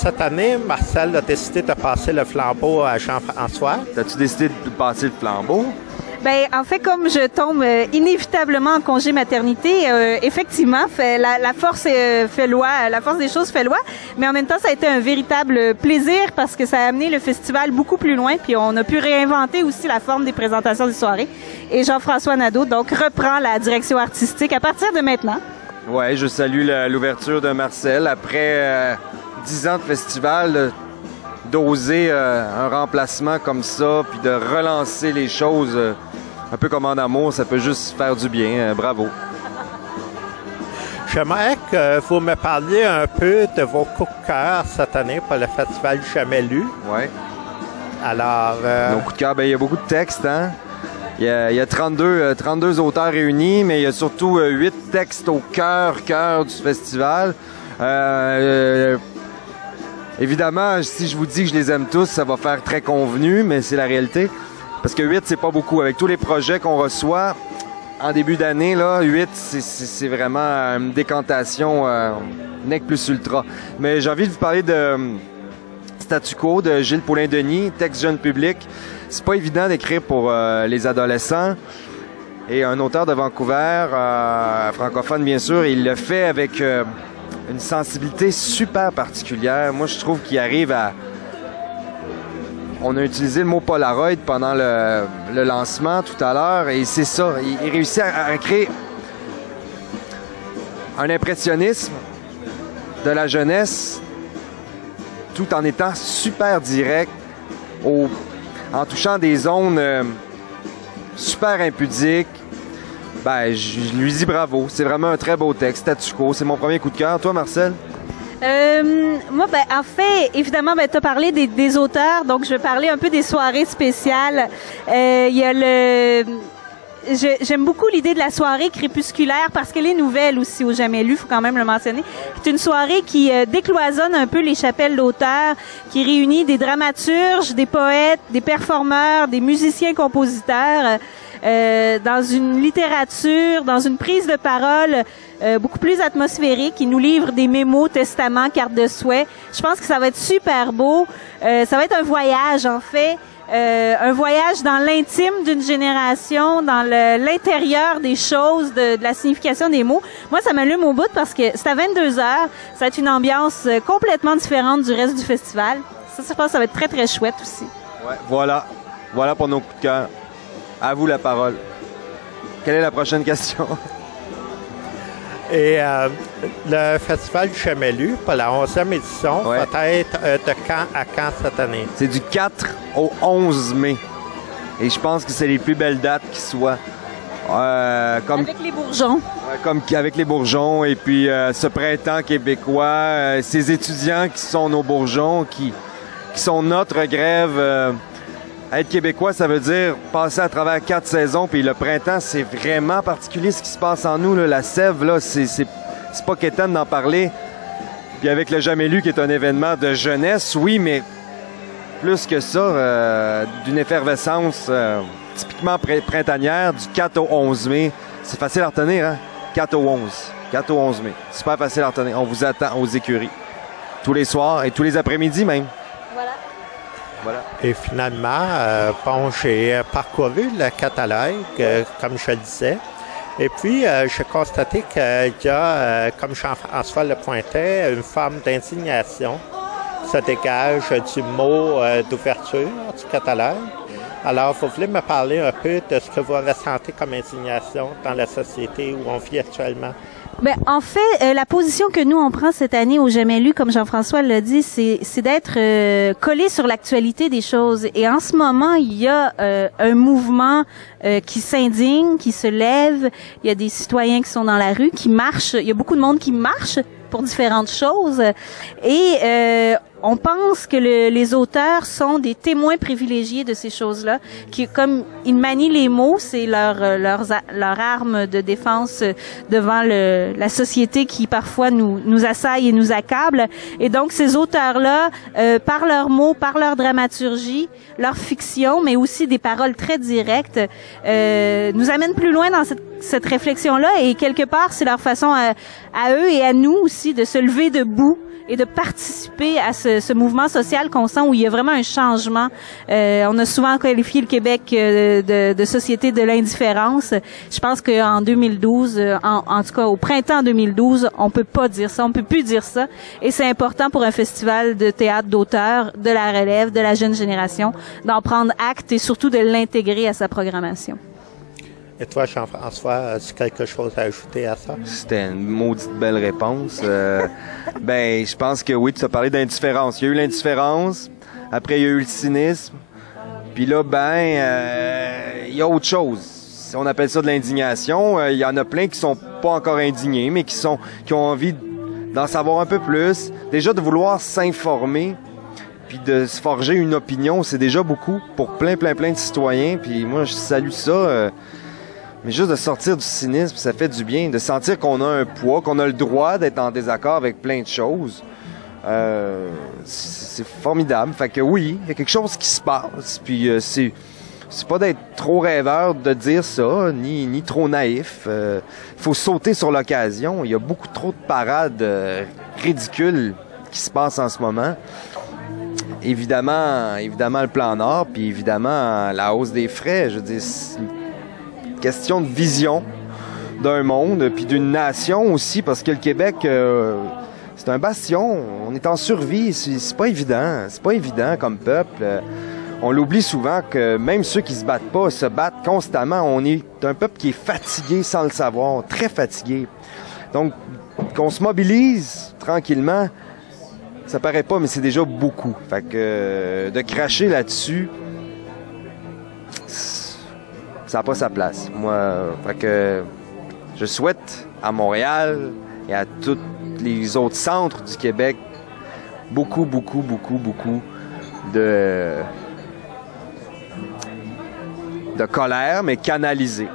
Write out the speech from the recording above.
cette année, Marcel a décidé de passer le flambeau à Jean-François. As-tu décidé de passer le flambeau? Ben, en fait, comme je tombe inévitablement en congé maternité, effectivement, la force fait loi, la force des choses fait loi. Mais en même temps, ça a été un véritable plaisir parce que ça a amené le festival beaucoup plus loin. Puis on a pu réinventer aussi la forme des présentations des soirées. Et Jean-François Nadeau, donc, reprend la direction artistique à partir de maintenant. Ouais, je salue l'ouverture de Marcel. Après 10 ans de festival, d'oser un remplacement comme ça, puis de relancer les choses un peu comme en amour, ça peut juste faire du bien. Bravo. J'aimerais que vous me parliez un peu de vos coups de cœur cette année pour le Festival Jamais Lu. Oui. Alors... Nos coups de cœur, ben, il y a beaucoup de textes, hein? Il y a 32 auteurs réunis, mais il y a surtout 8 textes au cœur du festival. Évidemment, si je vous dis que je les aime tous, ça va faire très convenu, mais c'est la réalité. Parce que 8, c'est pas beaucoup. Avec tous les projets qu'on reçoit en début d'année, là, 8, c'est vraiment une décantation nec plus ultra. Mais j'ai envie de vous parler de Statu Quo de Gilles Paulin-Denis, texte jeune public. C'est pas évident d'écrire pour les adolescents. Et un auteur de Vancouver, francophone bien sûr, il le fait avec une sensibilité super particulière. Moi, je trouve qu'il arrive à... On a utilisé le mot Polaroid pendant le lancement tout à l'heure, et c'est ça. Il réussit à créer un impressionnisme de la jeunesse tout en étant super direct, en touchant des zones super impudiques. Ben, je lui dis bravo. C'est vraiment un très beau texte. Statu Quo, c'est mon premier coup de cœur. Toi, Marcel? Moi, ben, en fait, évidemment, ben, tu as parlé des auteurs, donc je vais parler un peu des soirées spéciales. Il y a j'aime beaucoup l'idée de la soirée crépusculaire parce qu'elle est nouvelle aussi au Jamais Lu, faut quand même le mentionner. C'est une soirée qui décloisonne un peu les chapelles d'auteurs, qui réunit des dramaturges, des poètes, des performeurs, des musiciens-compositeurs, dans une littérature, dans une prise de parole beaucoup plus atmosphérique. Ils nous livrent des mémos, testaments, cartes de souhait. Je pense que ça va être super beau. Ça va être un voyage, en fait. Un voyage dans l'intime d'une génération, dans l'intérieur des choses, de la signification des mots. Moi, ça m'allume au bout parce que c'est à 22h. Ça va être une ambiance complètement différente du reste du festival. Ça, je pense que ça va être très, très chouette aussi. Ouais, voilà. Voilà pour nos coups de cœur. À vous la parole. Quelle est la prochaine question? Et le Festival du Jamais Lu, pour la 11e édition, ouais, va être de quand à quand cette année? C'est du 4 au 11 mai. Et je pense que c'est les plus belles dates qui soient. Avec les bourgeons. Comme avec les bourgeons. Et puis ce printemps québécois, ces étudiants qui sont nos bourgeons, qui sont notre grève. Être québécois, ça veut dire passer à travers 4 saisons, puis le printemps, c'est vraiment particulier ce qui se passe en nous. Là. La sève, là, c'est pas quétaine d'en parler. Puis avec le Jamais Lu, qui est un événement de jeunesse, oui, mais plus que ça, d'une effervescence typiquement printanière, du 4 au 11 mai. C'est facile à retenir, hein? 4 au 11. 4 au 11 mai. Super facile à retenir. On vous attend aux écuries. Tous les soirs et tous les après-midi même. Voilà. Et finalement, bon, j'ai parcouru le catalogue, comme je le disais. Et puis, j'ai constaté qu'il y a, comme Jean-François le pointait, une forme d'indignation qui se dégage du mot d'ouverture du catalogue. Alors, vous voulez me parler un peu de ce que vous ressentez comme indignation dans la société où on vit actuellement? Ben, en fait, la position que nous, on prend cette année au Jamais Lu, comme Jean-François l'a dit, c'est d'être collé sur l'actualité des choses. Et en ce moment, il y a un mouvement qui s'indigne, qui se lève. Il y a des citoyens qui sont dans la rue, qui marchent. Il y a beaucoup de monde qui marche pour différentes choses. Et on pense que les auteurs sont des témoins privilégiés de ces choses-là, qui, comme ils manient les mots, c'est leur arme de défense devant la société qui parfois nous assaille et nous accable. Et donc ces auteurs-là, par leurs mots, par leur dramaturgie, leur fiction, mais aussi des paroles très directes, nous amènent plus loin dans cette réflexion-là. Et quelque part, c'est leur façon à eux et à nous aussi de se lever debout et de participer à ce mouvement social qu'on sent où il y a vraiment un changement. On a souvent qualifié le Québec de société de l'indifférence. Je pense qu'en 2012, en tout cas au printemps 2012, on peut pas dire ça, on peut plus dire ça. Et c'est important pour un festival de théâtre d'auteurs, de la relève, de la jeune génération, d'en prendre acte et surtout de l'intégrer à sa programmation. Et toi, Jean-François, as-tu quelque chose à ajouter à ça? C'était une maudite belle réponse. Ben, je pense que oui, tu as parlé d'indifférence. Il y a eu l'indifférence, après il y a eu le cynisme, puis là, il y a autre chose. On appelle ça de l'indignation. Il y en a plein qui sont pas encore indignés, mais qui ont envie d'en savoir un peu plus. Déjà, de vouloir s'informer, puis de se forger une opinion, c'est déjà beaucoup pour plein de citoyens. Puis moi, je salue ça. Mais juste de sortir du cynisme, ça fait du bien. De sentir qu'on a un poids, qu'on a le droit d'être en désaccord avec plein de choses. C'est formidable. Fait que oui, il y a quelque chose qui se passe. Puis c'est pas d'être trop rêveur de dire ça, ni trop naïf. Faut sauter sur l'occasion. Il y a beaucoup trop de parades ridicules qui se passent en ce moment. Évidemment le plan Nord, puis évidemment la hausse des frais. Je veux dire, c'est une question de vision d'un monde, puis d'une nation aussi, parce que le Québec, c'est un bastion. On est en survie. C'est pas évident. C'est pas évident comme peuple. On l'oublie souvent que même ceux qui se battent pas se battent constamment. On est un peuple qui est fatigué sans le savoir, très fatigué. Donc, qu'on se mobilise tranquillement, ça paraît pas, mais c'est déjà beaucoup. Fait que de cracher là-dessus, ça n'a pas sa place. Moi, fait que je souhaite à Montréal et à tous les autres centres du Québec beaucoup de colère, mais canalisée.